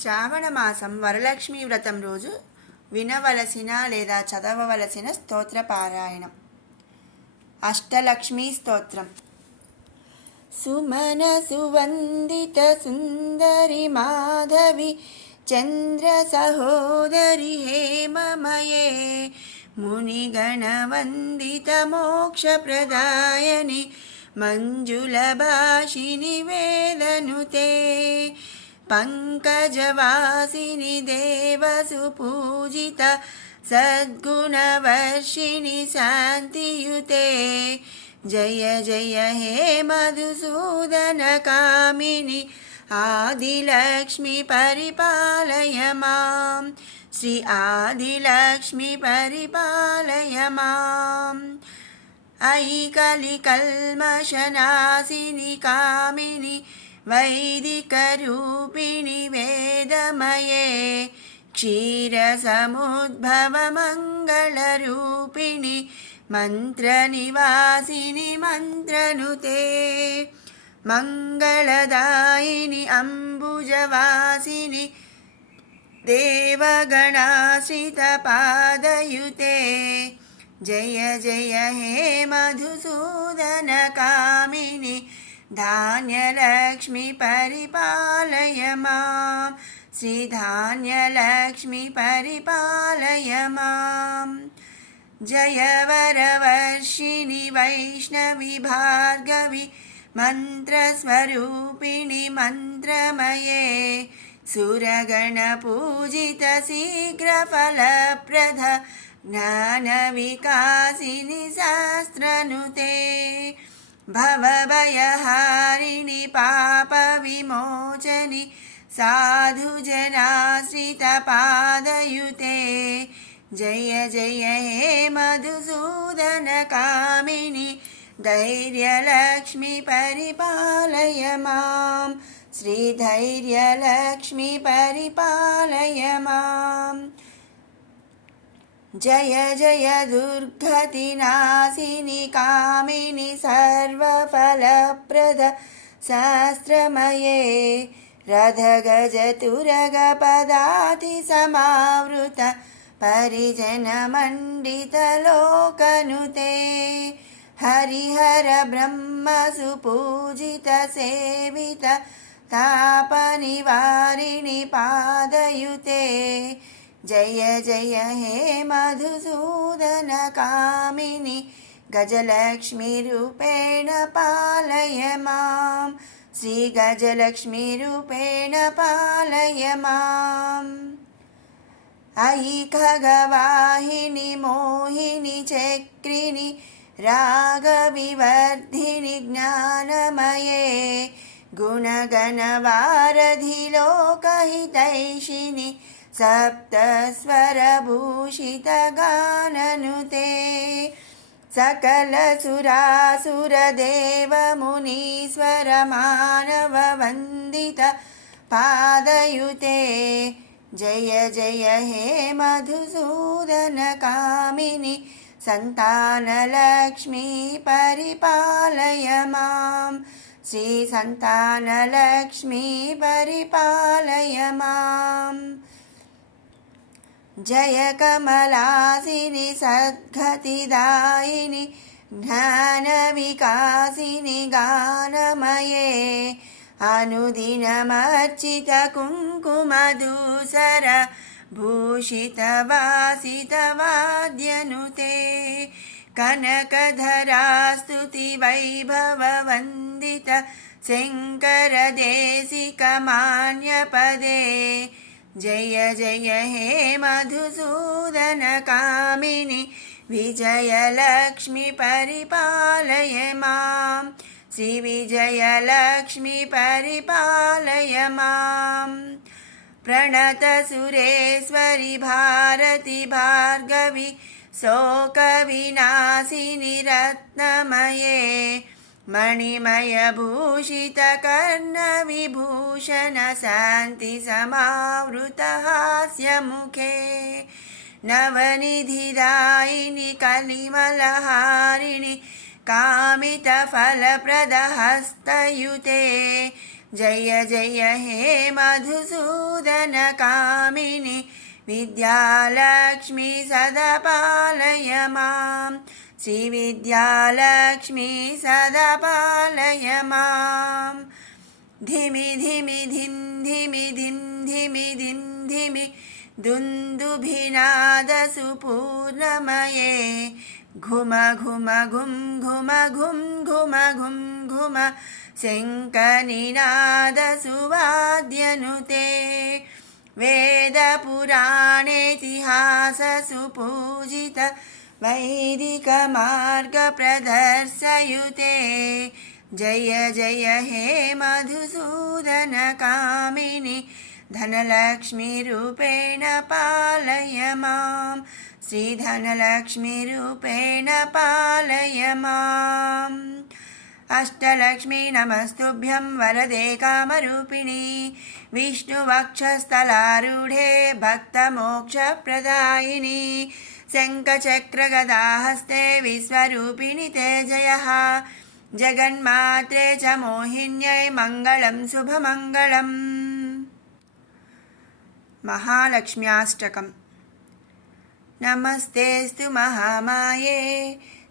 శ్రావణ మాసం వరలక్ష్మి వ్రతం రోజు వినవలసిన లేదా చదవవలసిన స్తోత్ర పారాయణం. అష్టలక్ష్మీ స్తోత్రం. సుమన సువందిత సుందరి మాధవి చంద్ర సహోదరి హేమమయే మునిగణ వందిత మోక్ష ప్రదాయని మంజుల భాషిని వేదనుతే పంకజవాసిని దేవసుపూజిత సద్గుణవర్షిణి శాంతియుతే జయ జయ హే మధుసూదన కామిని ఆదిలక్ష్మి పరిపాలయ మాం. శ్రీ ఆదిలక్ష్మి పరిపాలయ మాం. అయి కలి కల్మషనాశిని కామిని వైదిక రూపిణి వేదమయే క్షీర సముద్భవ మంగళ రూపిణి మంత్ర నివాసిని మంత్రనుతే మంగళదాయిని అంబుజవాసిని దేవగణాశ్రిత పాదయుతే జయ జయ హే మధుసూదన కామిని ధాన్యలక్ష్మి పరిపాలయ మాం. శ్రీ ధాన్యలక్ష్మి పరిపాలయ మాం. జయ వరవర్షిణి వైష్ణవి భార్గవి మంత్రస్వరూపిణి మంత్రమయే సురగణ పూజిత శీఘ్రఫలప్రద జ్ఞాన వికాసిని శాస్త్రనుతే భవభయహారిణి పాప విమోచని సాధుజనాశ్రిత పాదయుతే జయ జయ హే మధుసూదన కామిని ధైర్యలక్ష్మి పరిపాలయ మాం. శ్రీ ధైర్యలక్ష్మి పరిపాలయ మాం. జయ జయ దుర్గతి నాశిని కామిని సర్వఫలప్రద శాస్త్రమయే రథ గజ తురగ పదాతి సమావృత పరిజన మండిత లోకనుతే హరిహర బ్రహ్మ సుపూజిత సేవిత తాప నివారిణి పాదయుతే జయ జయ హే మధుసూదన కామిని గజలక్ష్మి రూపేణ పాలయ మాం. శ్రీ గజలక్ష్మి రూపేణ పాలయ మాం. అయి ఖగవాహిని మోహిని చక్రిని రాగవివర్ధిని జ్ఞానమయే గుణగణవారధి లోకహితైషిని సప్తస్వరభూషిత గాననుతే సకల సురాసుర దేవ మునీశ్వర మానవ వందిత పాదయుతే జయ జయ హే మధుసూదన కామిని సంతానలక్ష్మి పరిపాలయ మాం. శ్రీ సంతానలక్ష్మి పరిపాలయ మాం. జయ కమలాసిని సద్గతిదాయిని జ్ఞాన వికాసిని గానమయే అనుదినమర్చిత కుంకుమధూసర భూషిత వాసిత వాద్యనుతే కనకధరాస్తుతి వైభవ వందిత శంకర దేశిక మాన్యపదే జయ జయ హే మధుసూదన కామిని విజయలక్ష్మి పరిపాలయ మాం. శ్రీ విజయలక్ష్మి పరిపాలయ మాం. ప్రణత సురేశ్వరి భారతి భార్గవి శోక వినాశిని రత్నమయే మణిమయ భూషిత కర్ణ విభూషణ శాంతి సమావృత హాస్యముఖే నవనిధిదాయిని కలిమలహారిణి కామిత ఫలప్రద హస్తయుతే जय जय हे मधुसूदन कामिनि विद्यालक्ष्मी सदा पालय मां श्रीविद्यालक्ष्मी सदा पालय मां धिमि धिमि धिं धिमि धिं धिमि धिं धिमि दुन्दुभिनादसुपूर्णमये घुम घुम घुं घुम घुं घुम घुं घुम शङ्खनिनादसुवाद्यनुते वेदपुराणेतिहाससुपूजित वैदिकमार्गप्रदर्शयुते जय जय हे मधुसूदन कामिनि धनलक्ष्मीरूपेण पालय मां श्रीधनलक्ष्मीरूपेण पालय माम् अष्टलक्ष्मी नमस्तुभ्यं वरदे कामरूपिणी विष्णुवक्षस्थलारूढे भक्तमोक्षप्रदायिनी शङ्खचक्रगदाहस्ते विश्वरूपिणि ते जयः जगन्मात्रे च मोहिन्यै मङ्गलं शुभमङ्गलम् महालक्ष्म्याष्टकम् नमस्तेऽस्तु महामाये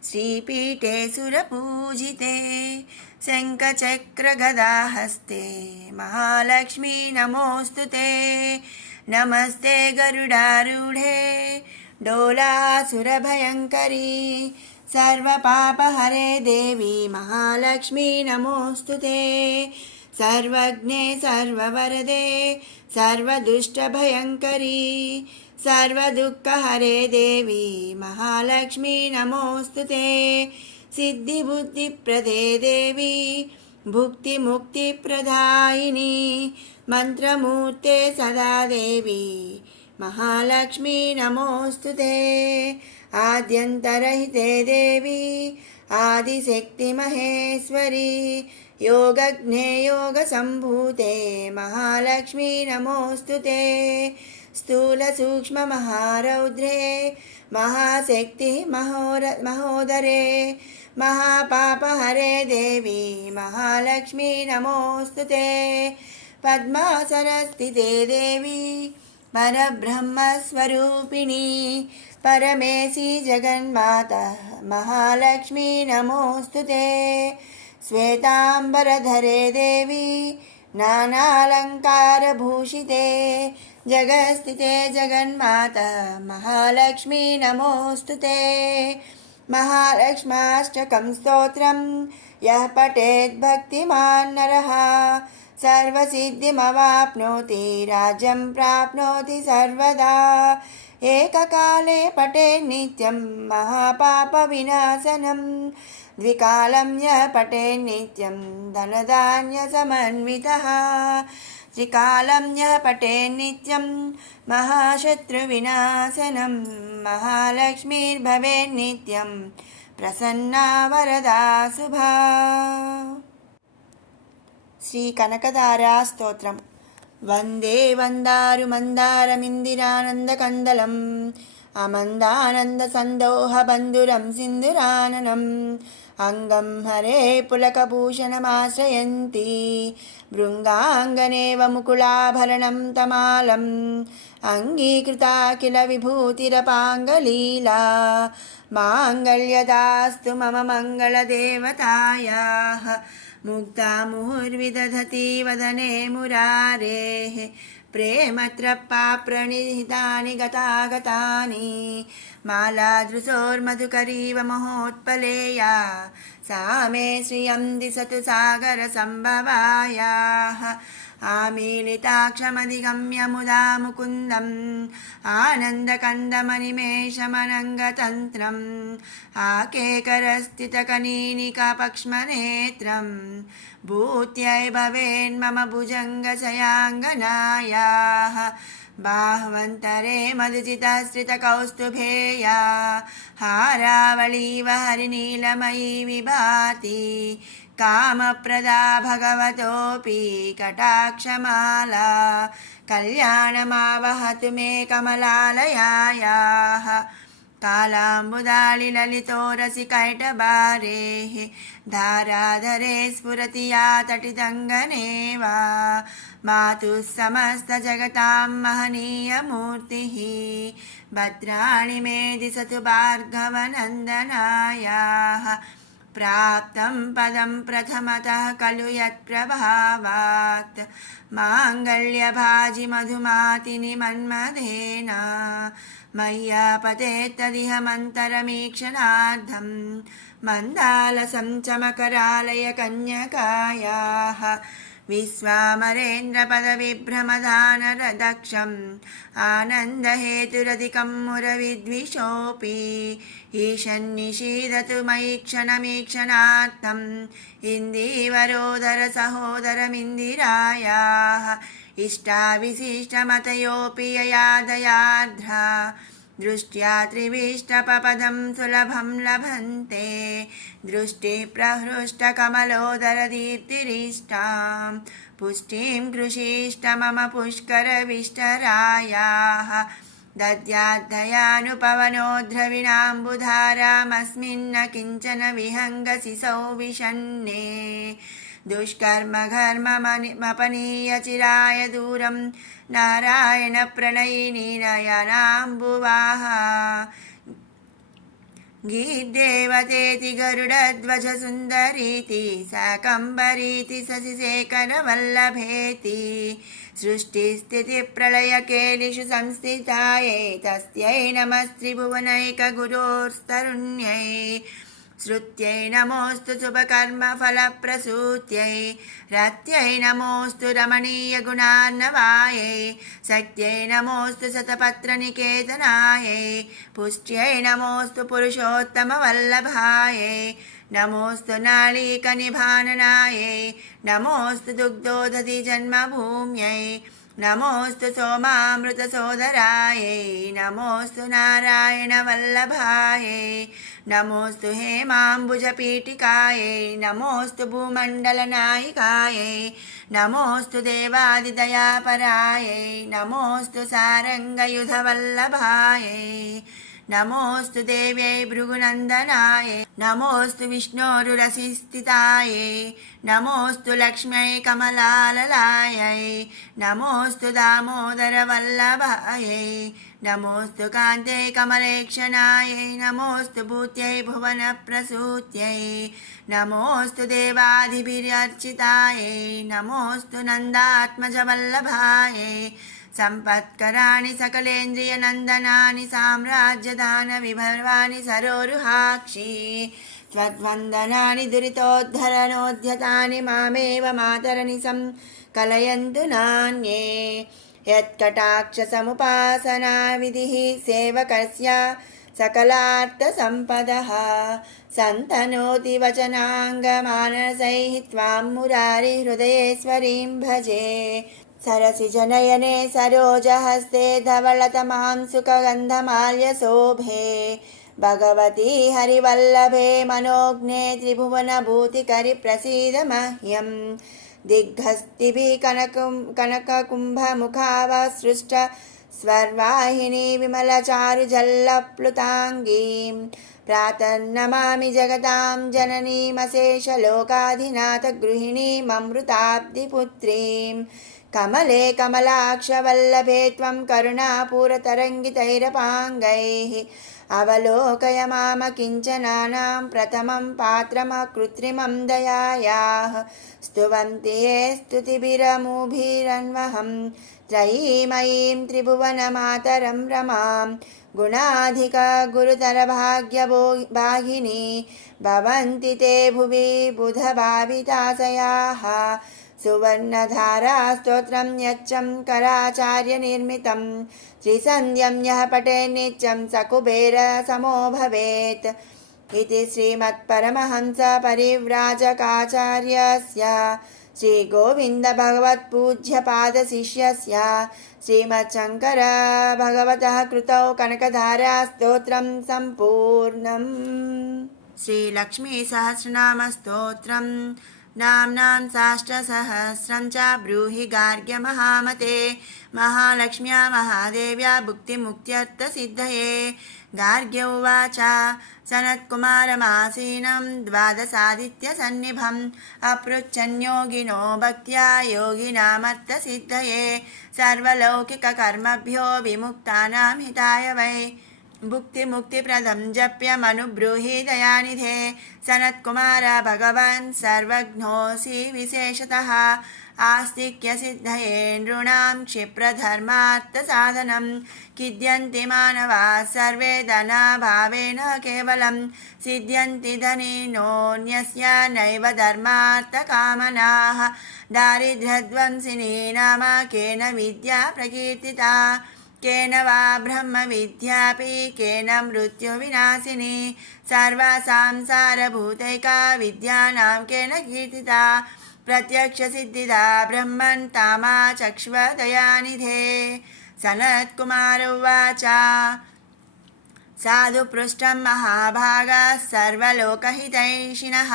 श्रीपीठे सुरपूजिते शङ्खचक्रगदाहस्ते महालक्ष्मी नमोऽस्तु ते नमस्ते गरुडारूढे डोलासुरभयङ्करी सर्वपापहरे देवी महालक्ष्मी नमोऽस्तु ते सर्वज्ञे सर्ववरदे सर्वदुष्टभयङ्करी सर्वदुःखहरे देवी महालक्ष्मी नमोऽस्तु ते सिद्धिबुद्धिप्रदे देवी भुक्तिमुक्तिप्रदायिनी मन्त्रमूर्ते सदा देवी महालक्ष्मी नमोऽस्तु ते आद्यन्तरहिते देवी आदिशक्तिमहेश्वरी योगज्ञे योगसम्भूते महालक्ष्मी नमोऽस्तु ते स्थूलसूक्ष्ममहारौद्रे महाशक्ति महोदरे महापापहरे देवी महालक्ष्मी नमोऽस्तु ते पद्मासनस्थिते देवी परब्रह्मस्वरूपिणी परमेशी जगन्माता महालक्ष्मी नमोऽस्तु ते श्वेताम्बरधरे देवी नानालङ्कारभूषिते जगत्स्थिते जगन्माता महालक्ष्मी नमोऽस्तु ते महालक्ष्म्याष्टकं स्तोत्रं यः पठेत् भक्तिमान् नरः सर्वसिद्धिमवाप्नोति राज्यं प्राप्नोति सर्वदा एककाले पठेत् नित्यं महापापविनाशनं द्विकालं यः पठेत् नित्यं धनधान्यसमन्वितः त्रिकालं यः पठेत् नित्यं महाशत्रुविनाशनं महालक्ष्मीर्भवेत् नित्यं प्रसन्ना वरदा शुभा श्री कनकदारा स्तोत्रम् वन्दे वन्दारुमन्दारमिन्दिरानन्दकन्दलम् अमन्दानन्दसन्दोहबन्धुरं सिन्दुराननम् अंगं हरे पुलकभूषणमाश्रयन्ती भृङ्गाङ्गनेव मुकुलाभरणं तमालम् अङ्गीकृता किल विभूतिरपाङ्गलीला माङ्गल्यदास्तु मम मङ्गलदेवतायाः मुक्ता मुहुर्विदधति वदने मुरारेः प्रेमत्रप्पा प्रणिहितानि गतागतानि मालादृशोर्मधुकरीव महोत्पलेया सा मे श्रियं दिशतु सागरसम्भवायाः आमीलिताक्षमधिगम्य मुदा मुकुन्दम् आनन्दकन्दमनिमेषमनङ्गतन्त्रम् आकेकरस्थितकनीनिकापक्ष्मनेत्रम् भूत्यै भवेन्मम भुजङ्गशयाङ्गनायाः बाह्वन्तरे मधुचितश्रितकौस्तुभेया हारावळीव हरिनीलमयी विभाति कामप्रदा भगवतोऽपि कटाक्षमाला कल्याणमावहतु मे कमलालयायाः कालाम्बुदाळि ललितोरसि कैटभारेः धाराधरे स्फुरति या तटितङ्गने वा मातुः समस्तजगतां महनीयमूर्तिः भद्राणि मे दिशतु भार्गवनन्दनायाः प्राप्तं पदं प्रथमतः खलु यत्प्रभावात् माङ्गल्यभाजि मधुमातिनि मन्मथेन मय्यापतेत्तदिह मन्तरमीक्षणार्थं मन्दालसं चमकरालय कन्यकायाः विश्वामरेन्द्रपदविभ्रमदानरदक्षम् आनन्दहेतुरधिकं मुरविद्विषोऽपि ईशन्निषीदतु मयि क्षणमीक्षणार्थम् इन्दीवरोदरसहोदरमिन्दिरायाः इष्टाविशिष्टमतयोऽपि ययादयार्द्रा दृष्ट्या त्रिविष्टपपदं सुलभं लभन्ते दृष्टिप्रहृष्टकमलोदरदीप्तिरिष्टां पुष्टिं कृषीष्ट मम पुष्करविष्टरायाः दद्याद्धयानुपवनो द्रविणाम्बुधारामस्मिन्न किञ्चन विहङ्गसि सौविषन्ने दुष्कर्मघर्ममपनीय चिराय दूरं नारायणप्रणयिनी नयनाम्बुवाः गीर्देवतेति गरुडध्वजसुन्दरीति शाकम्भरीति शशिशेखरवल्लभेति सृष्टिस्थितिप्रलयकेलिषु संस्थितायै तस्यै नमस्त्रिभुवनैकगुरोस्तरुण्यै श्रुत्यै नमोऽस्तु शुभकर्मफलप्रसूत्यै रत्यै नमोऽस्तु रमणीयगुणार्णवायै शक्त्यै नमोऽस्तु शतपत्रनिकेतनायै पुष्ट्यै नमोऽस्तु पुरुषोत्तमवल्लभायै नमोऽस्तु नाळीकनिभाननायै नमोऽस्तु दुग्धोदधि जन्मभूम्यै नमोऽस्तु सोमामृतसोदरायै नमोऽस्तु नारायणवल्लभायै नमोऽस्तु हेमाम्बुजपीठिकायै नमोऽस्तु भूमण्डलनायिकायै नमोऽस्तु देवादिदयापरायै नमोऽस्तु सारङ्गयुधवल्लभायै नमोऽस्तु देव्यै भृगुनन्दनायै नमोऽस्तु विष्णोरुरसिस्थितायै नमोऽस्तु लक्ष्म्यै कमलाललायै नमोऽस्तु दामोदरवल्लभायै नमोऽस्तु कान्त्यै कमलेक्षणायै नमोऽस्तु भूत्यै भुवनप्रसूत्यै नमोऽस्तु देवादिभिरर्चितायै नमोऽस्तु नन्दात्मजवल्लभायै सम्पत्कराणि सकलेन्द्रियनन्दनानि साम्राज्यदानविभर्वाणि सरोरुहाक्षी त्वद्वन्दनानि दुरितोद्धरणोद्यतानि मामेव मातरनिशं कलयन्तु नान्ये यत्कटाक्षसमुपासनाविधिः सेवकस्य सकलार्थसम्पदः सन्तनोति वचनाङ्गमानसैः त्वां मुरारिहृदयेश्वरीं भजे सरसिजनयने सरोजहस्ते धवलतमां सुखगन्धमाल्यशोभे भगवती हरिवल्लभे मनोज्ञे त्रिभुवनभूतिकरि प्रसीद मह्यं दिग्हस्तिभिः कनककुम्भमुखावसृष्ट स्वर्वाहिनी विमलचारुजल्लप्लुताङ्गीं प्रातर्नमामि जगतां जननीमशेषलोकाधिनाथगृहिणीममृताब्धिपुत्रीं कमले कमलाक्षवल्लभे त्वं करुणापूरतरङ्गितैरपाङ्गैः अवलोकय माम किञ्चनानां प्रथमं पात्रमकृत्रिमं दयायाः स्तुवन्ति ये स्तुतिभिरमुभिरन्वहं त्रयीमयीं त्रिभुवनमातरं रमां गुणाधिका गुरुतरभाग्यवाहिनी भवन्ति ते भुवि बुधभाविताशयाः सुवर्णधारास्तोत्रं यच्चं कराचार्यनिर्मितं त्रिसन्ध्यं यः पठेन्नित्यं स कुबेरसमो भवेत् इति श्रीमत्परमहंसपरिव्राजकाचार्यस्य श्रीगोविन्दभगवत्पूज्यपादशिष्यस्य श्रीमच्छङ्कर भगवतः कृतौ कनकधारास्तोत्रं सम्पूर्णम्। श्रीलक्ष्मीसहस्रनामस्तोत्रम् नाम्नां साष्टसहस्रं च ब्रूहि गार्ग्य महामते महालक्ष्म्या महादेव्या भुक्तिमुक्त्यर्थसिद्धये गार्ग्य उवाच सनत्कुमारमासीनं द्वादशादित्यसन्निभम् अपृच्छन्योगिनो भक्त्या योगिनामर्थसिद्धये सर्वलौकिककर्मभ्यो विमुक्तानां हिताय वै भुक्तिमुक्तिप्रदं जप्यमनुब्रूहि दयानिधे सनत्कुमार भगवन् सर्वज्ञोऽसि विशेषतः आस्तिक्यसिद्धये नृणां क्षिप्रधर्मार्थसाधनं खिद्यन्ति मानवाः सर्वे धनाभावेन केवलं सिद्ध्यन्ति धनिनोऽन्यस्य नैव धर्मार्थकामनाः दारिद्र्यध्वंसिनी नाम केन विद्या प्रकीर्तिता केन वा ब्रह्मविद्यापि केन मृत्युविनाशिनी सर्वसंसारभूतैका विद्यानां केन कीर्तिता प्रत्यक्षसिद्धिदा ब्रह्मन् तामाचक्ष्वदयानिधे सनत्कुमार उवाच साधु पृष्ठं महाभागाः सर्वलोकहितैषिणः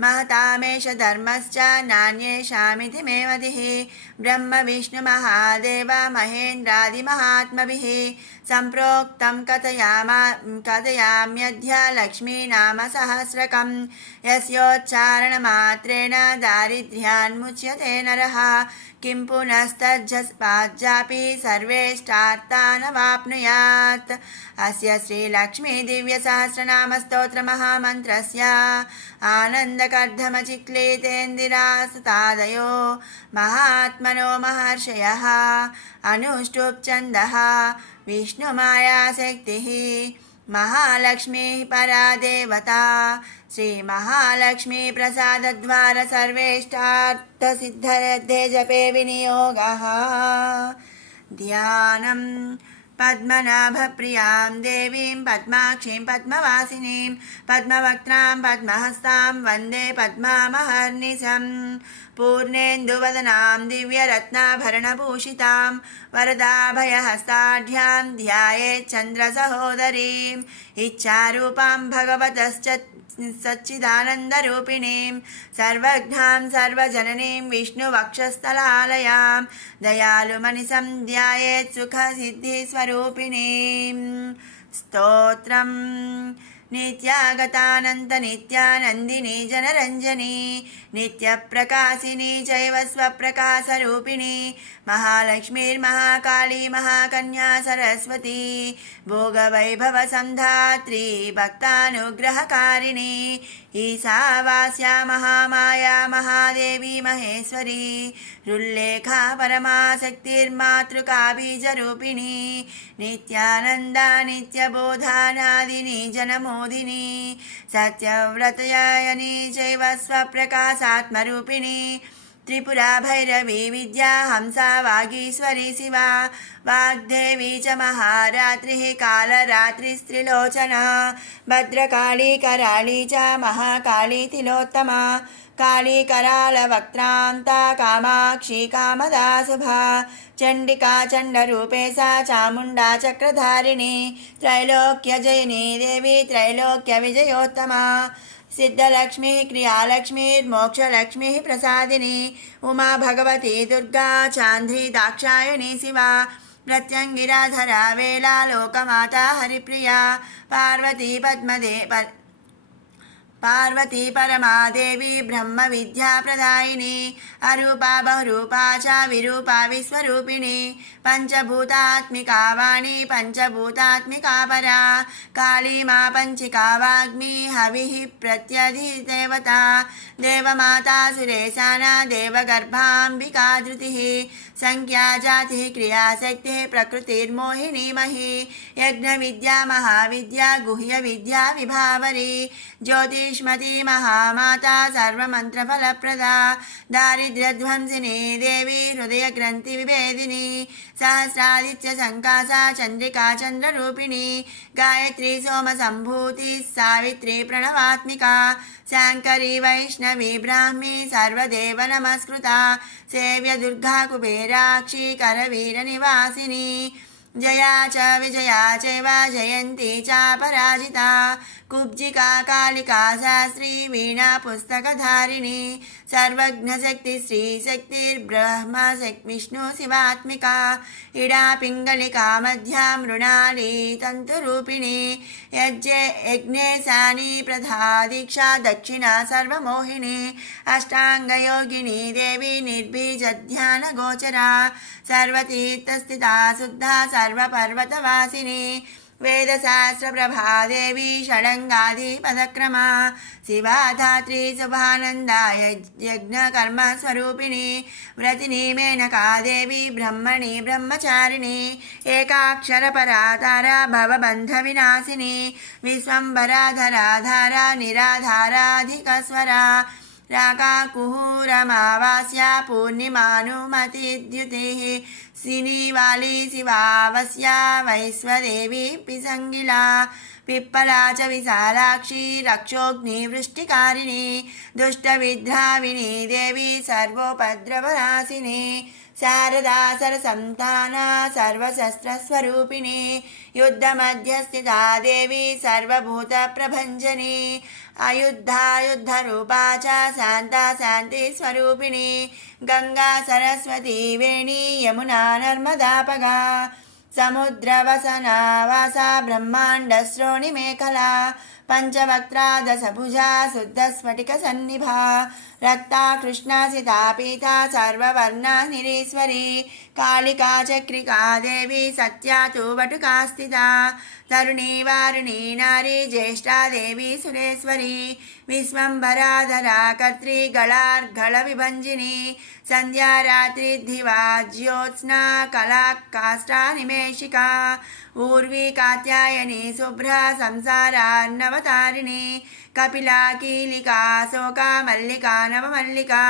महतामेष धर्मश्च नान्येषामिति मे मतिः ब्रह्म विष्णु महादेव महेन्द्रादिमहात्मभिः सम्प्रोक्तं कथयाम्यद्य लक्ष्मीनाम सहस्रकं यस्योच्चारणमात्रेण दारिद्र्यान्मुच्यते नरः किं पुनस्तज्जपाज्जापि सर्वेष्टार्थानवाप्नुयात् अस्य श्रीलक्ष्मी दिव्यसहस्रनामस्तोत्रमहामन्त्रस्य आनन्दकर्धमचिक्लीतेन्दिरासुतादयो महात्मनो महर्षयः अनुष्टुप्छन्दः विष्णुमायाशक्तिः महालक्ष्मीः परा देवता श्रीमहालक्ष्मी प्रसादद्वारा सर्वेष्टार्थसिद्धये जपे विनियोगः ध्यानं पद्मनाभप्रियां देवीं पद्माक्षीं पद्मवासिनीं पद्मवक्त्रां पद्महस्तां वन्दे पद्मामहर्निशम् पूर्णेन्दुवदनां दिव्यरत्नाभरणभूषितां वरदाभयहस्ताढ्यां ध्यायेत् चन्द्रसहोदरीम् इच्छारूपां भगवतश्च सच्चिदानन्दरूपिणीं सर्वज्ञां सर्वजननीं विष्णुवक्षस्थलालयां दयालुमनिसं ध्यायेत् सुखसिद्धिस्वरूपिणीं स्तोत्रम् नित्यागतानन्तनित्यानन्दिनी जनरञ्जनी नित्यप्रकाशिनी चैव स्वप्रकाशरूपिणी महालक्ष्मीर्महाकाली महाकन्या सरस्वती भोगवैभवसन्धात्री भक्तानुग्रहकारिणी ईशावास्या महामाया महादेवी महेश्वरी रुल्लेखा परमाशक्तिर्मातृका बीजरूपिणी नित्यानन्दा नित्यबोधानादिनी जनमोदिनी सत्यव्रतयायनी चैव स्वप्रकाशात्मरूपिणी त्रिपुरा भैरवी विद्या हंसा वागीश्वरी शिवा वाग्देवी च महारात्रिः कालरात्रिस्त्रिलोचना भद्रकाली कराली च महाकाली तिलोत्तमा काली करालवक्त्रान्ता कामाक्षी कामदा शुभा चण्डिका चण्डरूपे सा चामुण्डा चक्रधारिणी त्रैलोक्यजयिनी देवी त्रैलोक्यविजयोत्तमा सिद्धलक्ष्मीः क्रियालक्ष्मीर्मोक्षलक्ष्मीः प्रसादिनी उमा भगवती दुर्गा चान्द्री दाक्षायणी शिवा प्रत्यङ्गिराधरा वेला लोकमाता हरिप्रिया पार्वती परमादेवी ब्रह्मविद्याप्रदायिनी अरूपा बहुरूपा च विरूपा विश्वरूपिणी पञ्चभूतात्मिका वाणी पञ्चभूतात्मिका परा काली मा पञ्चिका वाग्मी हविः प्रत्यधिदेवता देवमाता सुरेशाना देवगर्भाम्बिका धृतिः संख्या जातिः क्रियाशक्तिः प्रकृतिर्मोहिनी मही यज्ञविद्या महाविद्या गुह्यविद्या विभावरी ज्योतिष्मती महामाता सर्वमन्त्रफलप्रदा दारिद्र्यध्वंसिनी देवी हृदयग्रन्थिविभेदिनी सहस्रादित्य संकासा चन्द्रिका चन्द्ररूपिणी गायत्री सोमसम्भूति सावित्री प्रणवात्मिका शाङ्करी वैष्णवी ब्राह्मी सर्वदेव नमस्कृता सेव्य दुर्गा कुबेराक्षी करवीरनिवासिनी जया च विजया चैव जयन्ती चापराजिता कुब्जिका कालिका शास्त्री वीणा पुस्तकधारिणी सर्वज्ञशक्तिश्री शक्तिर्ब्रह्म विष्णु शिवात्मिका इडा पिङ्गलिका मध्या मृणाली तन्तुरूपिणी यज्ञेशानी प्रधा दीक्षा दक्षिणा सर्वमोहिनी अष्टाङ्गयोगिनी देवी निर्बीजध्यानगोचरा सर्वतीर्थस्थिता शुद्धा सर्वपर्वतवासिनी वेदशास्त्रप्रभा देवी षडङ्गाधिपदक्रमा शिवा धात्री शुभानन्दा यज्ञकर्मस्वरूपिणी व्रतिनी मेनका देवी ब्रह्मणि ब्रह्मचारिणी एकाक्षरपरा तारा भवबन्धविनाशिनी विश्वम्भराधरा धारा निराधाराधिकस्वरा राकाकुहूरमावास्या पूर्णिमानुमतिद्युतिः सिनीवाली शिवावस्या वैश्वदेवी पिसङ्गिला पिप्पला च विशालाक्षी रक्षोऽग्निवृष्टिकारिणी दुष्टविद्राविणी देवी सर्वोपद्रवनाशिनी शारदा सरसन्ताना सर्वशस्त्रस्वरूपिणी युद्धमध्यस्थिता देवी सर्वभूतप्रभञ्जनी अयुद्धा युद्धरूपा च शान्ता शान्तिस्वरूपिणी गंगा सरस्वती वेणी यमुना नर्मदापगा समुद्रवसना वासा ब्रह्माण्डश्रोणिमेखला पंचवक्त्रा दशभुजा शुद्धस्फटिकसन्निभा रक्ता कृष्णासिता पीता सर्ववर्णा निरीश्वरी कालिका चक्रिका देवी सत्या तु वटुका स्थिता तरुणी वारुणी नारी ज्येष्ठा देवी सुरेश्वरी विश्वम्भराधरा कर्त्री गलार्गलविभञ्जिनी संध्या रात्रि दिवा ज्योत्स्ना कला काष्ठा निमेषिका ऊर्वी कात्यायनी शुभ्रा संसारान्नवतारिणी कपिला कीलिका शोका मल्लिका नवमल्लिका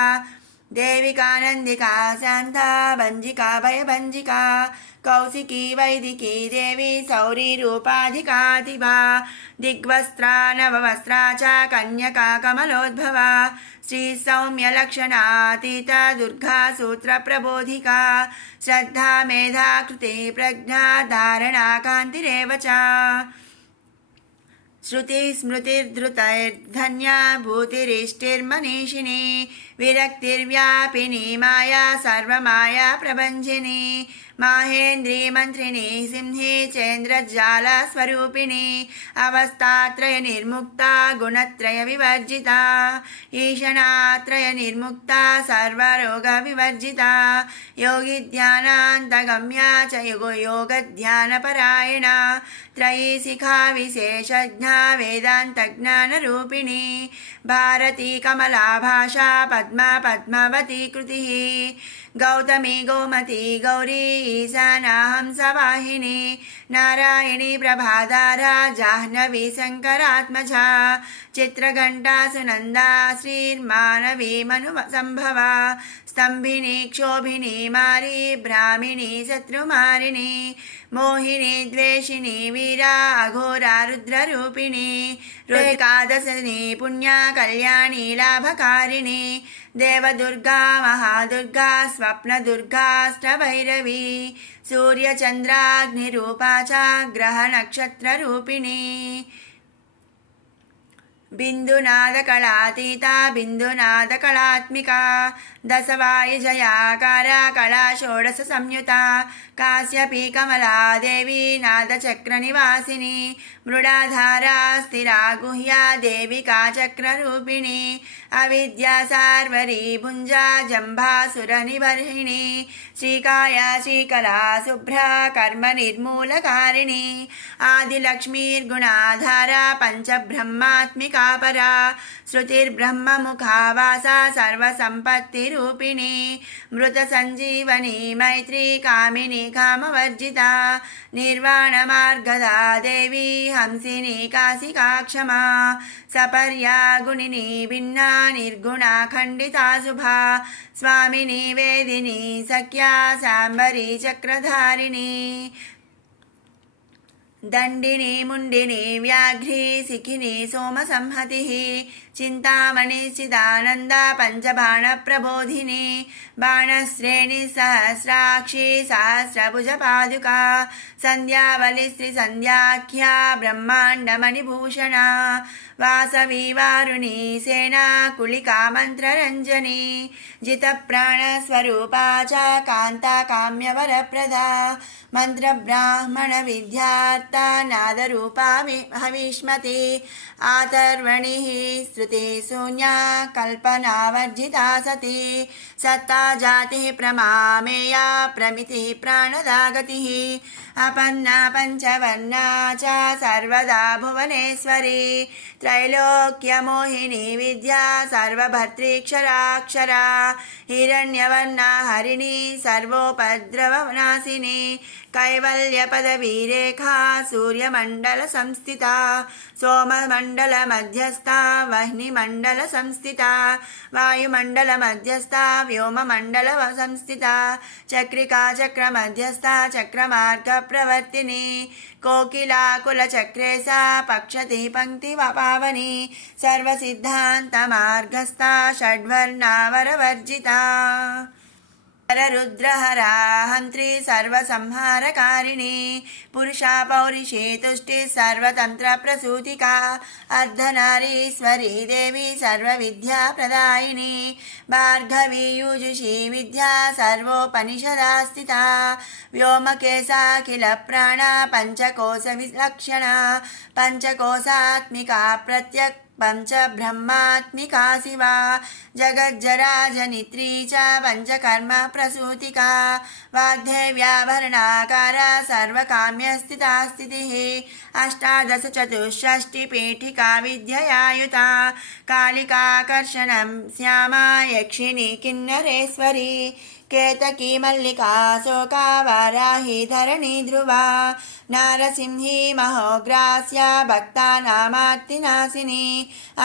देविका नंदिका शांता भंजिका भयभंजिका कौशिकी वैदिकी देवी सौरी रूपाधिकाधिभा दिग्वस्त्रा नववस्त्रा च कन्यका कमलोद्भवा श्री सौम्य लक्षणातीता दुर्गा सूत्र प्रबोधिका श्रद्धा मेधा कृति प्रज्ञा धारणा कान्तिरेव च श्रुति स्मृतिर्धृतैर्धन्या भूतिरिष्टिर्मनीषिणी विरक्तिर्व्यापिनी माया सर्वमाया प्रभञ्जिनी माहेन्द्री मंत्रिणी सिंही चेन्द्रज्वाला स्वरूपिणी अवस्थात्रय निर्मुक्ता गुणत्रय विवर्जिता ईशनात्रय निर्मुक्ता सर्वरोग विवर्जिता योगी ध्यानान्तगम्या च योग ध्यानपरायणा त्रयी शिखा विशेषज्ञा वेदांत ज्ञान रूपिणी भारती कमला भाषा पद्मा पद्मावती कृतिः गौतमी गोमती गौरी ईशाना हंसवाहिनी नारायणी प्रभाधारा जाह्नवी शंकरात्मजा चित्रघंटा सुनंदा श्रीर्मानवी मनुसंभवा स्तंभिनी क्षोभिनी मारी ब्राह्मिणी शत्रुमारिणी मोहिनी द्वेषिणी वीरा अघोरा रुद्ररूपिणी एकादशनी पुण्या कल्याणी लाभकारिणी देवदुर्गा महादुर्गा स्वप्नदुर्गाष्टभैरवी सूर्यचन्द्राग्निरूपा च ग्रहनक्षत्ररूपिणी बिन्दुनादकलातीता बिन्दुनादकलात्मिका दशवायुजयाकारा कला षोडश संयुता काश्यपी कमला देवी नादचक्रनिवासिनी मृडाधारा स्थिरा गुह्या देविका चक्ररूपिणी अविद्या सार्वरी भुञ्जा जम्भासुरनिबर्हिणी श्रीकाया श्रीकला शुभ्रा कर्मनिर्मूलकारिणी आदिलक्ष्मीर्गुणाधारा पञ्चब्रह्मात्मिका परा श्रुतिर्ब्रह्ममुखा वासा सर्वसम्पत्तिरूपिणी मृतसञ्जीवनी मैत्री कामिनी कामवर्जिता निर्वाणमार्गदा देवी हंसिनी काशिका क्षमा सपर्या गुणिनी भिन्ना निर्गुणा खण्डिता शुभा स्वामिनी वेदिनी सख्या सांबरी चक्रधारिणी दंडिनी मुंडिनी व्याघ्री सिखिनी सोमसंहतिः చింతామణి చిదానంద పంచబాణ ప్రబోధిని బాణశ్రేణి సహస్రాక్షి సహస్రభుజ పాదుకా సంధ్యావళి శ్రీ సంధ్యాఖ్యా బ్రహ్మాండమణిభూషణ వాసవి వారుణి సేనా కుళికా మంత్రరంజని జిత ప్రాణ స్వరూపా చ కాంతా కామ్యవరప్రదా మంత్ర బ్రాహ్మణ విద్యార్థ నాదరూపా హవిష్మతి ఆతర్వణి శృతి శూన్యా కల్పనావర్జితా సతి సత్తా జాతి ప్రమామేయా ప్రమితి ప్రాణదాగతి అపన్నా పంచవర్ణా చ సర్వదా భువనేశ్వరి త్రైలోక్యమోహిని విద్యా సర్వభర్తృక్షరాక్షరా హిరణ్యవర్ణా హరిణి సర్వోపద్రవనాశిని కైవల్య పదవీరేఖా సూర్యమండల సంస్థిత సోమమండల మధ్యస్థ వహ్నిమండల సంస్థిత వాయుమండల మధ్యస్థ వ్యోమమండల సంస్థిత చక్రికా చక్ర మధ్యస్థ చక్రమార్గ ప్రవర్తిని కోకిలాకుల చక్రేశా పక్షతి పంక్తి పావని సర్వసిద్ధాంత మార్గస్థ షడ్వర్ణావరవర్జిత రుద్రహరా హంత్రి సర్వసంహారకారిణి పురుషా పౌరిషే తుష్టి సర్వతంత్ర ప్రసూతికా అర్ధనారీశ్వరీ దేవి సర్వవిద్యా ప్రదాయిని భార్గవీ యూజుషీ విద్యా సర్వోపనిషదా స్థితా వ్యోమకేశాఖిల ప్రాణ పంచకోశ విలక్షణ పంచకోశాత్మికా ప్రత్యక్ పంచబ్రహ్మాత్మికా శివా జగజ్జరాజనిత్రీ చ పంచకర్మ ప్రసూతికా వాగ్దేవ్యాభరణాకార సర్వకామ్యస్థితా స్థితిః అష్టాదశ చతుషష్టి పీఠికా విద్యయాయుత కాళికాకర్షణం శ్యామా యక్షిణి కిన్నరేశ్వరి కేతకీ మల్లికా శోకా వారాహి ధరణి ధ్రువా నారసింహీ మహోగ్రాస్య భక్తానామార్తినాశిని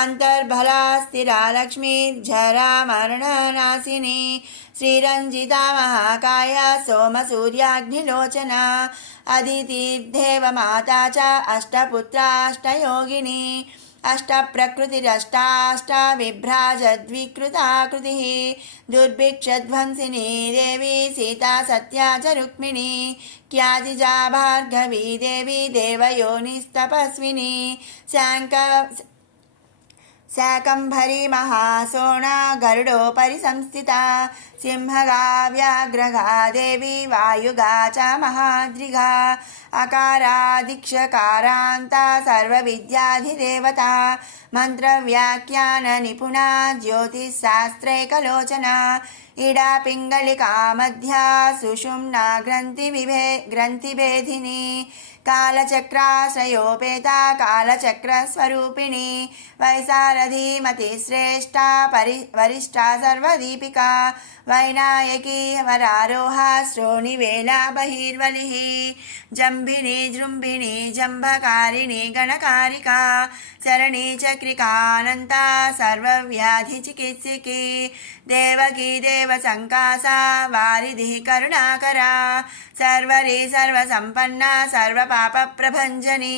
అంతర్బలా స్థిరా లక్ష్మీ జరా మరణనాశిని శ్రీరంజితా మహాకాయ సోమసూర్యాగ్నిలోచన అదితిర్దేవ మాతా చ అష్టపుత్రాష్టయోగిని అష్టప్రకృతిరష్టాష్ట విభ్రాజద్వికృతాకృతి దుర్భిక్షధ్వంసిని దేవి సీతా సత్యా చ రుక్మిణి ఖ్యాతిజా భార్గవీ దేవి దేవయోనిస్తపస్విని శాకంభరీ మహాసోనా గరుడోపరి సంస్థితా సింహగా వ్యాఘ్రగా దేవి వాయుగా చ మహాద్రిగా అకారాదిక్షకారాంత సర్వవిద్యాధిదేవత మంత్రవ్యాఖ్యాన నిపుణా జ్యోతిశాస్త్రైకలోచన ఇడా పింగళికా మధ్యా సుషుమ్నా గ్రంథిభేదిని కాలచక్రాశ్రయోపేత కాలచక్రస్వరూపిణి వైశారథీమతి శ్రేష్టా వరిష్టా సర్వదీపికా వైనాయకీ వరారోహ శ్రోణివేళా బహిర్వలి జంభిని జృంభిణి జంభకారిణి గణకారికా చరణి చక్రికానంత సర్వవ్యాధి చికిత్సికి దేవకీ దేవ సంకాసా వారిధి కరుణాకరా సర్వరీ సర్వసంపన్న సర్వపాప ప్రభంజని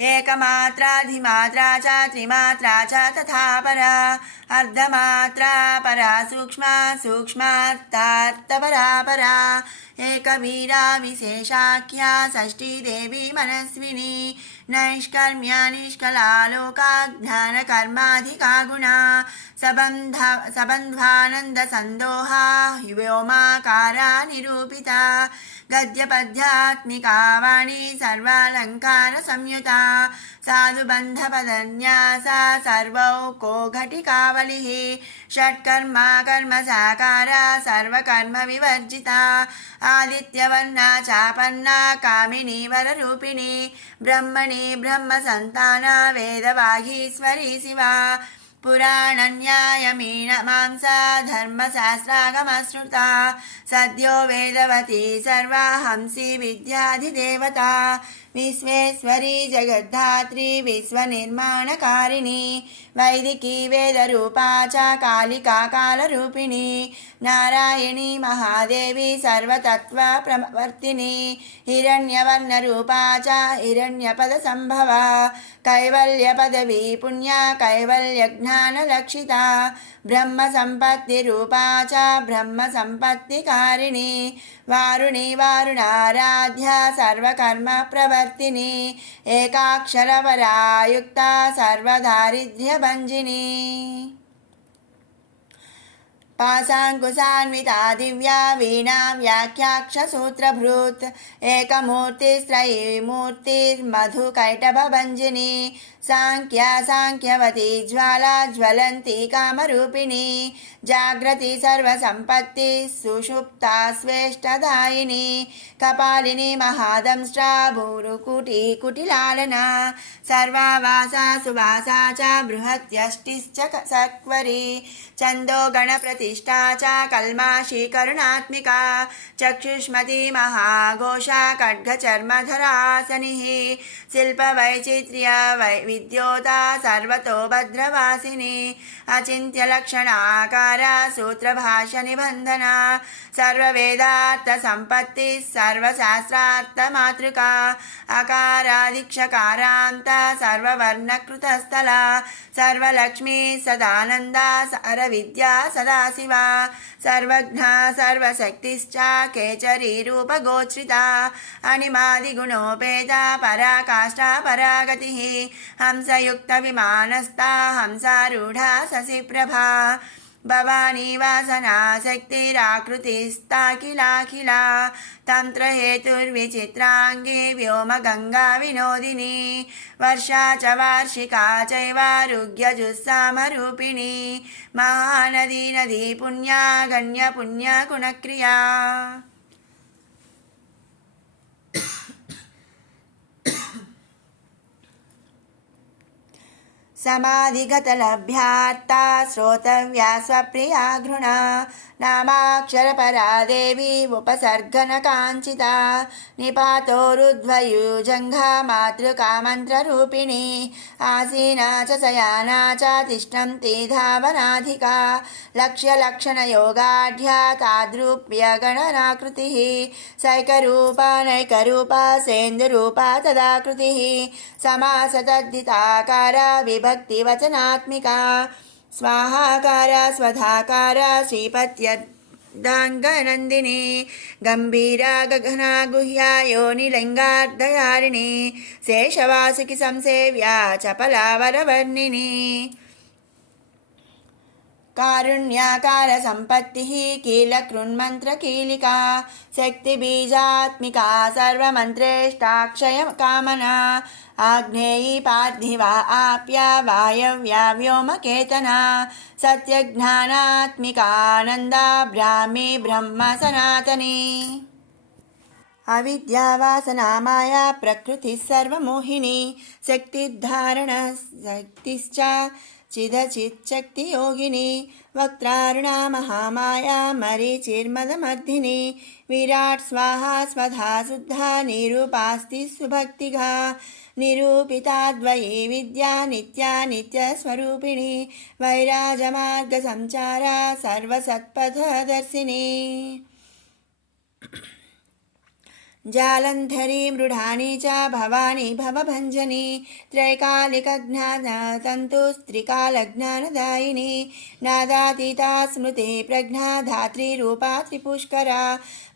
ఏకమాత్రాధిమాత్రా చ త్రిమాత్రా చ తథా పరా అర్ధమాత్రా పరా సూక్ష్మా సూక్ష్మార్థార్థపరా పరా ఏకవీరా విశేషాఖ్యా షష్ఠీ దేవి మనస్విని నైష్కర్మ్య నిష్కలాలోకా జ్ఞానకర్మాధికా గుణా సబంధ్వానంద సందోహా వ్యోమాకారా నిరూపిత గద్యపద్యాత్మికా వాణి సర్వాలంకార సంయుత సాధుబంధపదన్యాస సర్వౌకో ఘటికావలి షట్కర్మ కర్మ సాకార సర్వకర్మ వివర్జిత ఆదిత్యవర్ణా చాపన్నా కామిని వరరూపిణి బ్రహ్మణి బ్రహ్మ సంతాన వేదవాగీశ్వరి శివా పురాణన్యాయమీనమాంసా ధర్మశాస్త్రాగమశ్రుతా సద్యో వేదవతి సర్వా హంసి విద్యాధిదేవత विश्वेश्वरी जगद्धात्री विश्वनिर्माणकारिणी वैदिकी वेदरूपा च कालिका कालरूपिणी नारायणी महादेवी सर्वतत्त्वप्रवर्तिनी हिरण्यवर्णरूपा च हिरण्यपदसम्भवा कैवल्यपदवी पुण्या कैवल्यज्ञानलक्षिता ब्रह्मसम्पत्तिरूपा च ब्रह्मसम्पत्तिकारिणी वारुणी वारुणाराध्या सर्वकर्मप्रवर्तिनी एकाक्षरपरायुक्ता सर्वदारिद्र्यभञ्जिनी पाशाङ्कुशान्विता दिव्या वीणा व्याख्याक्षसूत्रभृत् एकमूर्तिस्त्रयीमूर्तिर्मधुकैटभभञ्जिनी साङ्ख्या साङ्ख्यवती ज्वाला ज्वलन्ती कामरूपिणी जाग्रती सर्वसम्पत्ति सुषुप्ता स्वेष्टदायिनी कपालिनी महादंष्ट्रा भूरुकुटी कुटिलालना सर्वावासा सुवासा च बृहत्यष्टिश्च सक्वरी छन्दो गणप्रतिष्ठा च कल्माषी करुणात्मिका चक्षुष्मती महाघोषा खड्गचर्मधरासनिः शिल्पवैचित्र्य विद्योता सर्वतो भद्रवासिनी अचिन्त्यलक्षणाकारा सूत्रभाष्यनिबन्धना सर्ववेदार्थसम्पत्तिः सर्वशास्त्रार्थमातृका अकारादिक्षकारान्ता सर्ववर्णकृतस्थला सर्वलक्ष्मी सदानन्दा सरविद्या सदाशिवा सर्वज्ञा सर्वशक्तिश्च केचरी रूपगोचरिता अनिमादिगुणोपेता पराकाष्ठा परागतिः हंसयुक्तविमानस्था हंसारूढा शशिप्रभा भवानी वासना शक्तिराकृतिस्ताखिलाखिला तन्त्रहेतुर्विचित्राङ्गी व्योमगङ्गा विनोदिनी वर्षा च वार्षिका चैवारुग्यजुस्सामरूपिणी महानदी नदी पुण्या गण्यपुण्यगुणक्रिया समाधिगतलभ्यार्ता श्रोतव्या स्वप्रिया घृणा नामाक्षरपरा देवी उपसर्गनकाञ्चिता निपातोरुध्वयुजङ्घा मातृका मन्त्ररूपिणी आसीना च शयाना च तिष्ठन्ती धावनाधिका लक्ष्यलक्षणयोगाढ्या ताद्रूप्यगणनाकृतिः सैकरूपा नैकरूपा सेन्दुरूपा तदाकृतिः समासतद्धिताकारा विभक्तिवचनात्मिका स्वाहाकारा स्वधाकारा श्रीपत्यर्धाङ्गनन्दिनी गम्भीरा गगना गुह्या योनिलिङ्गार्धधारिणी शेषवासुकि संसेव्या चपला वरवर्णिनी कारुण्याकार संपत्तिः कीलकृन्मन्त्रकीलिका शक्तिबीजात्मिका सर्वमन्त्रेष्टाक्षय कामना आग्नेयी पार्थिवा आप्या वायव्या व्योमकेतना सत्यज्ञानात्मिकानन्दा ब्राह्मी ब्रह्म सनातनी अविद्यावासना माया प्रकृतिः सर्वमोहिनी शक्तिधारणा शक्तिश्च चिदचिच्छक्तियोगिनी वक्त्रारुणा महामाया मरीचिर्मदमर्दिनी विराट् स्वाहा स्वधा शुद्धा निरूपास्ति सुभक्तिगा निरूपिताद्वयी विद्या नित्या नित्यस्वरूपिणी वैराजमार्गसञ्चारा सर्वसत्पथदर्शिनी जालन्धरी मृढानी च भवानी भवभञ्जनी त्रैकालिकज्ञानतन्तुस्त्रिकालज्ञानदायिनी नादातीता स्मृति प्रज्ञा धात्रीरूपा त्रिपुष्करा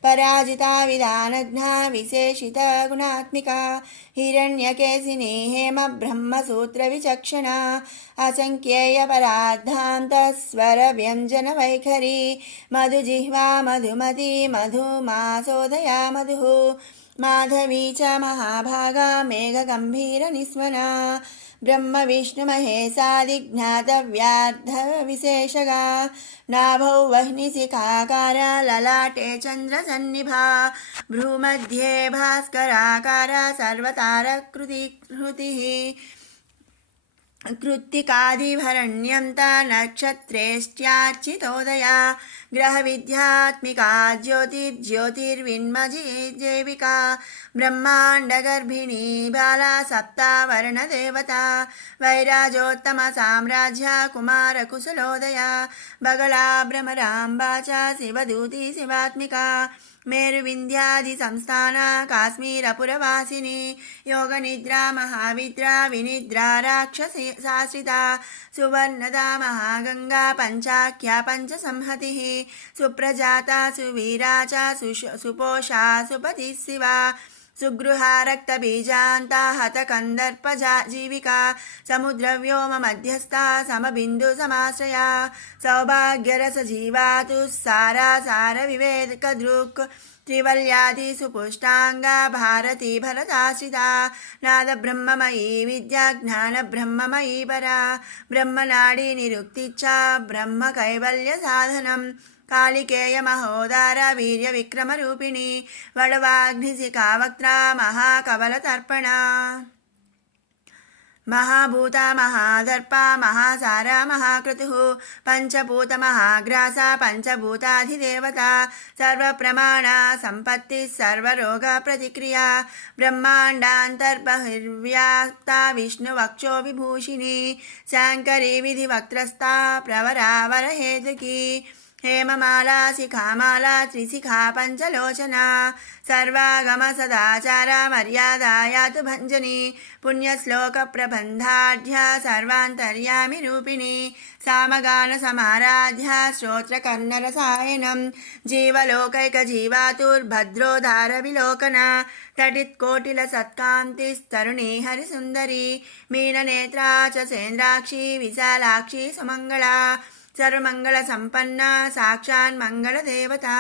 पराजिता विधानज्ञा विशेषितगुणात्मिका हिरण्यकेशिनी हेमब्रह्मसूत्रविचक्षणा असङ्ख्येयपरार्धान्तस्वरव्यञ्जनवैखरी मधुजिह्वा मधुमती मधुमासोदया मधुः माधवी च महाभागा मेघगम्भीरनिस्वना ब्रह्मविष्णुमहेशादिज्ञातव्यार्थविशेषगा नाभौ वह्निशिखाकारा ललाटे चन्द्रसन्निभा भ्रूमध्ये भास्कराकारा सर्वतारकृतिः कृत्तिकादिभरण्यन्ता नक्षत्रेष्ट्यार्चितोदया ग्रहविद्यात्मिका ज्योतिर्ज्योतिर्विन्मजीजैविका ब्रह्माण्डगर्भिणी बाला सप्तावर्णदेवता वैराजोत्तम साम्राज्या कुमारकुशलोदया बगला भ्रमराम्बा च शिवदूती शिवात्मिका मेरुविन्ध्यादि संस्थाना काश्मीरपुरवासिनी योगनिद्रा महाविद्रा विनिद्रा राक्षसी शाश्रिता सुवर्णदा महागंगा पंचाख्या पंचसंहतिः सुप्रजाता सुवीरा च सुपोषा सुपतिः शिवा सुगृहा रक्तबीजान्ता हतकन्दर्पजा जीविका समुद्रव्योम मध्यस्था समबिन्दुसमाश्रया सौभाग्यरसजीवातुस्सारा सारविवेकदृक् त्रिवल्यादि सुपुष्टांगा भारती भरताश्रिता नादब्रह्ममयी विद्या ज्ञानब्रह्ममयी परा ब्रह्मनाडी निरुक्तिच्चा ब्रह्मकैवल्यसाधनम् कालिकेय महोदार वीर्य विक्रमरूपिणी वडवाग्निशिखा वक्त्रा महाकवलतर्पणा महाभूता महादर्पा महासारा महाक्रतुः पंचभूत महाग्रासा पंचभूताधिदेवता सर्वप्रमाणा संपत्तिः सर्वरोग प्रतिक्रिया ब्रह्माण्डान्तर्बहिर्व्याप्ता विष्णुवक्षो विभूषिणी शाङ्करी विधिवक्त्रस्था प्रवरावरहेतुकी हेममाला शिखामाला त्रिशिखा पंचलोचना सर्वागम सदाचारा मर्यादा यातु भंजनी पुण्यश्लोक प्रबंधाढ्या सर्वान्तर्यामि रूपिणी सामगान समाराध्या श्रोत्रकर्णरसायनं जीवलोकैकजीवातुर्भद्रोधार विलोकना तटित्कोटिलसत्कान्तिस्तरुणी हरिसुन्दरी मीननेत्रा च सेन्द्राक्षी विशालाक्षी सुमङ्गला सर्वमंगल संपन्ना साक्षान् मंगल देवता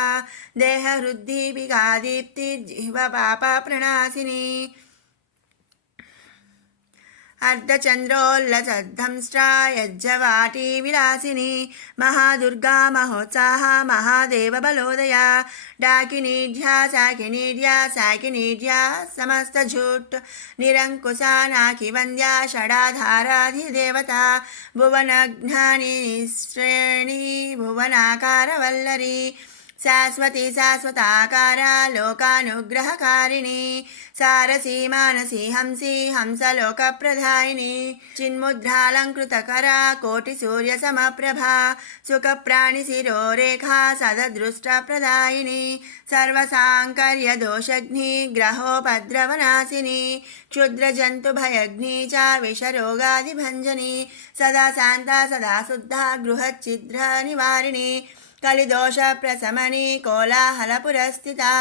देहहृद्दीपिका दीप्तिर्जिह्व पाप प्रणाशिनी अर्धचंद्रोल्लसद्धंष्ट्रा यज्जवाटी विलासिनी महादुर्गा महोत्साह महादेव बलोदया डाकिनीढ्या साकिनीढ्या समस्तझूट निरंकुशा नाकिवन्द्या षडाधाराधिदेवता भुवनघ्नानि श्रेणी भुवनाकारवल्लरी शाश्वती शाश्वताकारा लोकानुग्रहकारिणी सारसी मानसी हंसी हंसलोकप्रदायिनी चिन्मुद्रालङ्कृतकरा कोटिसूर्यसमप्रभा सुखप्राणिशिरोरेखा सददृष्टप्रदायिनी सर्वसाङ्कर्यदोषघ्नी ग्रहोपद्रवनाशिनी क्षुद्रजन्तुभयघ्नी च विषरोगादिभञ्जनी सदा शान्ता सदा शुद्धा गृहच्छिद्रनिवारिणी कलिदोष प्रशमनी कोलाहलपुरस्थिता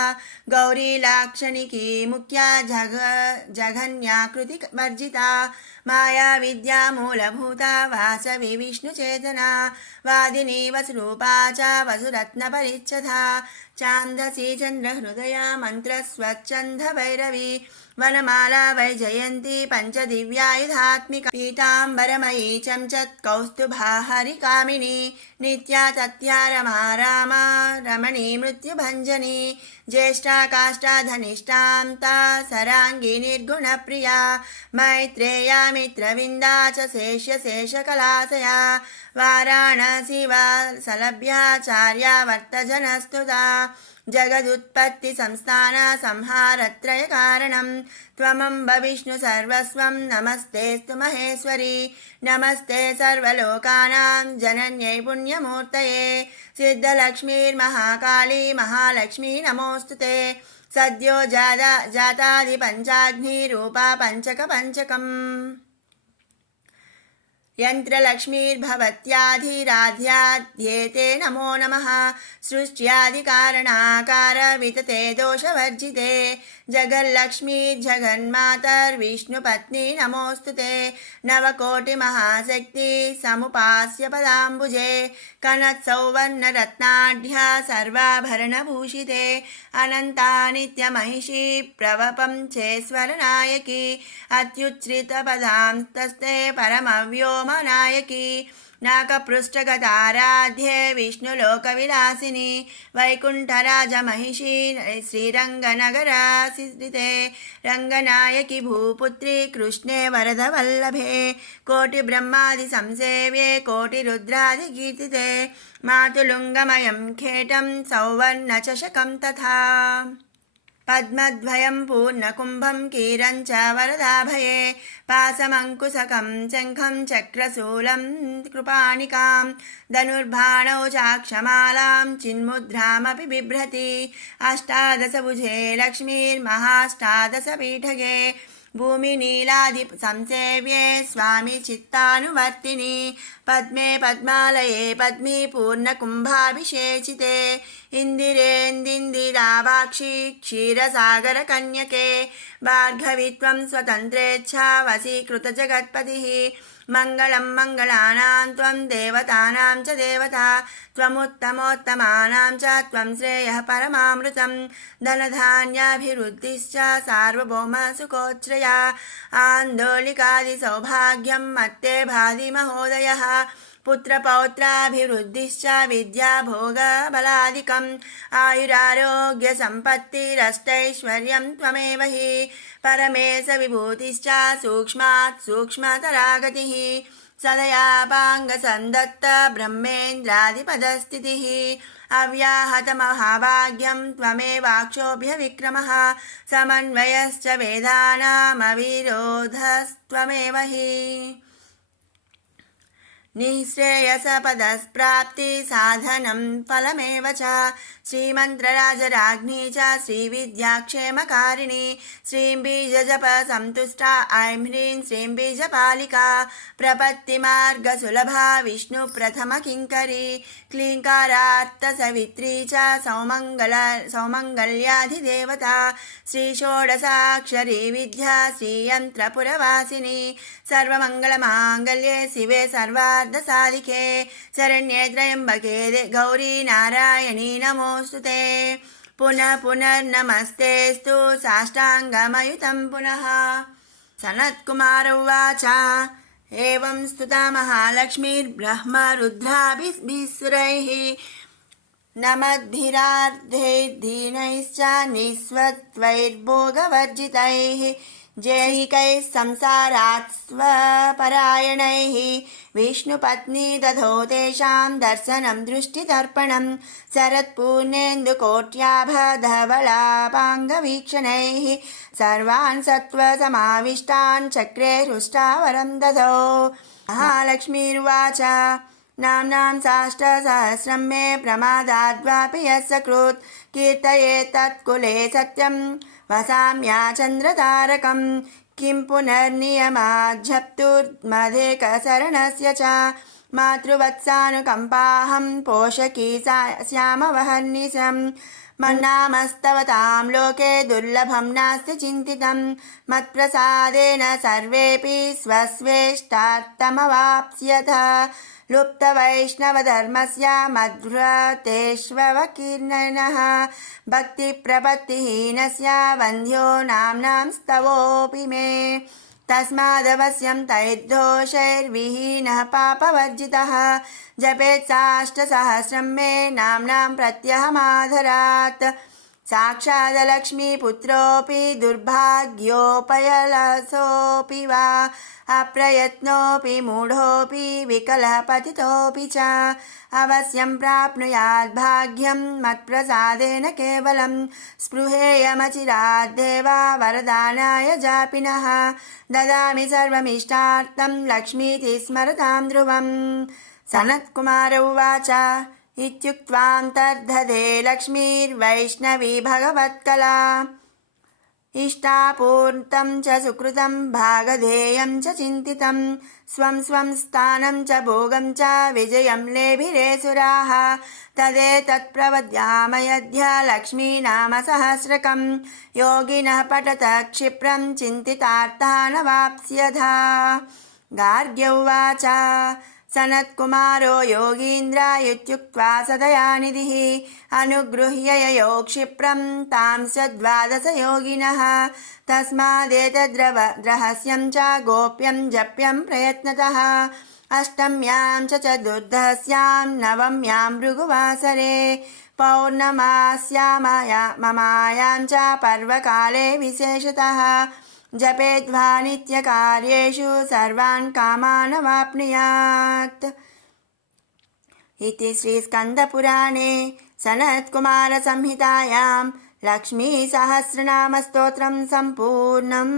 गौरी लाक्षणिकी मुख्या जघन्याकृति वर्जिता माया विद्या मूलभूता वासवी विष्णुचेतना वादिनी वसुरूपा च वसुरत्नपरिच्छदा छान्दसी चन्द्रहृदया मन्त्रस्वच्छन्द भैरवी वनमाला वैजयन्ती पञ्चदिव्यायुधात्मिका पीताम्बरमयी चंचत् कौस्तुभा हरिकामिनी नित्या तत्या रमा रामा रमणी मृत्युभञ्जनी ज्येष्ठा काष्ठा धनिष्ठां ता सराङ्गी निर्गुणप्रिया मैत्रेया मित्रविन्दा च शेषकलाशया वाराणसी वासलभ्याचार्या वर्तजनस्तुता जगदुत्पत्ति संस्थान संहारत्रय कारणं त्वमम्ब विष्णु सर्वस्वं नमस्तेस्तु महेश्वरी नमस्ते सर्वलोकानां जनन्यै पुण्यमूर्तये सिद्धलक्ष्मीर्महाकाली महालक्ष्मी नमोऽस्तुते सद्यो जातादि पंचाग्नि रूपा पंचकम् यन्त्रलक्ष्मीर्भवत्याधिराध्याध्येते नमो नमः सृष्ट्यादिकारणाकार वितते दोषवर्जिते जगल्लक्ष्मी जगन्मातर्विष्णुपत्नी नमोऽस्तुते नवकोटिमहाशक्ति समुपास्य पदाम्बुजे कनत्सौवर्णरत्नाढ्या सर्वाभरणभूषिते अनन्ता नित्यमहिषी प्रवपञ्चेश्वरनायकी अत्युच्छ्रितपदां तस्ते परमव्योमनायकी नाकपृष्ठगताराध्ये विष्णुलोकविलासिनि वैकुण्ठराजमहिषी श्रीरङ्गनगरासिते रङ्गनायकि भूपुत्री कृष्णे वरदवल्लभे कोटिब्रह्मादिसंसेव्ये कोटिरुद्रादिकीर्तिते मातुलुङ्गमयं खेटं सौवर्णचषकं तथा पद्मद्वयं पूर्णकुम्भं कीरं च वरदाभये पासमङ्कुशकं शङ्खं चक्रशूलं कृपाणिकां धनुर्बाणौ चाक्षमालां चिन्मुद्रामपि बिभ्रति अष्टादशभुजे लक्ष्मीर्महाष्टादशपीठगे भूमिनीलादि संसेव्ये स्वामी चित्तानुवर्तिनि पद्मे पद्मालये पद्मी पूर्णकुम्भाभिषेचिते इन्दिरेन्दिरावाक्षी क्षीरसागरकन्यके भार्गवी त्वं स्वतन्त्रेच्छा वशीकृतजगत्पतिः मङ्गलं मङ्गलानां त्वं देवतानां च देवता त्वमुत्तमोत्तमानां च त्वं श्रेयः परमामृतं धनधान्याभिवृद्धिश्च सार्वभौमसुखोच्छ्रया आन्दोलिकादिसौभाग्यं मत्ते भाति महोदयः पुत्रपौत्राभिवृद्धिश्च विद्याभोगबलादिकम् आयुरारोग्यसम्पत्तिरष्टैश्वर्यं त्वमेव हि परमेश विभूतिश्च सूक्ष्मात् सूक्ष्मतरा गतिः सदयापाङ्गसन्दत्त ब्रह्मेन्द्रादिपदस्थितिः अव्याहतमहाभाग्यं त्वमेवाक्षोभ्यविक्रमः समन्वयश्च वेदानामविरोधस्त्वमेव हि निःश्रेयसपदप्राप्ति साधनं फलमेव च श्रीमन्त्रराजराज्ञी च श्रीविद्याक्षेमकारिणी श्रीं बीजजपसन्तुष्टा ऐं ह्रीं श्रीं बीजपालिका प्रपत्तिमार्गसुलभा विष्णुप्रथमकिङ्करी क्लीङ्कारार्थसवित्री च सौमङ्गल्याधिदेवता श्रीषोडशाक्षरी विद्या श्रीयन्त्रपुरवासिनी सर्वमङ्गलमाङ्गल्ये शिवे सर्वार्धसाधिके शरण्ये त्र्यम्बके गौरी नारायणी नमोऽस्तुते पुनः पुनर्नमस्तेस्तु साष्टाङ्गमयुतं पुनः सनत्कुमार उवाच एवं स्तुता महालक्ष्मीर्ब्रह्मरुद्राभिः नमद्भिरार्धैर्दीनैश्च निःस्वत्वैर्भोगवर्जितैः जैहिकैः संसारात् स्वपरायणैः विष्णुपत्नी दधो तेषां दर्शनं दृष्टितर्पणं शरत्पूर्णेन्दुकोट्याभधवलापाङ्गवीक्षणैः सर्वान् सत्त्वसमाविष्टान् चक्रे हृष्टावरं दधौ महालक्ष्मीर्वाच नाम्नां साष्टसहस्रं मे प्रमादाद्वापि यस्य कृत् कीर्तयेत् तत्कुले सत्यं वसाम्या चन्द्रतारकं किं पुनर्नियमाज्झप्तुर्मधेकशरणस्य च मातृवत्सानुकम्पाहं पोषकी श्यामवहर्निशं मन्नामस्तवतां लोके दुर्लभं नास्ति चिन्तितं मत्प्रसादेन सर्वेऽपि स्वस्वेष्टार्थमवाप्स्यथ लुप्तवैष्णवधर्मस्य मद्व्रतेष्वकीर्णनः भक्तिप्रपत्तिहीनस्य वन्ध्यो नाम्नां स्तवोऽपि मे तस्मादवश्यं तैर्दोषैर्विहीनः पापवर्जितः जपेत् साष्टसहस्रं मे नाम्नां प्रत्यहमादरात् साक्षादलक्ष्मीपुत्रोऽपि दुर्भाग्योपयलसोऽपि वा अप्रयत्नोऽपि मूढोऽपि विकलः पतितोऽपि च अवश्यं प्राप्नुयात् भाग्यं मत्प्रसादेन केवलं स्पृहेयमचिराद्देवा वरदानाय जापिनः ददामि सर्वमिष्टार्थं लक्ष्मीति स्मरतां ध्रुवम् सनत्कुमार उवाच इत्युक्त्वान्तर्धते लक्ष्मीर्वैष्णवी भगवत्कला इष्टापूर्तं च सुकृतं भागधेयं च चिन्तितं स्वं स्वं स्थानं च भोगं च विजयं लेभिरेसुराः तदेतत्प्रवद्यामयध्य लक्ष्मीनामसहस्रकं योगिनः पठत क्षिप्रं चिन्तितार्थानवाप्स्यथा गार्ग्य उवाच सनत्कुमारो योगीन्द्र इत्युक्त्वा सदयानिधिः अनुगृह्य ययो क्षिप्रं तां द्वादशयोगिनः तस्मादेतद्रहस्यं च गोप्यं जप्यं प्रयत्नतः अष्टम्यां च चतुर्दश्यां नवम्यां भृगुवासरे पौर्णमास्याममायां च पर्वकाले विशेषतः जपेद्वा नित्यकार्येषु सर्वान् कामान् अवाप्नुयात् इति श्रीस्कन्दपुराणे सनत्कुमारसंहितायां लक्ष्मीसहस्रनामस्तोत्रं सम्पूर्णम्।